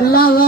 love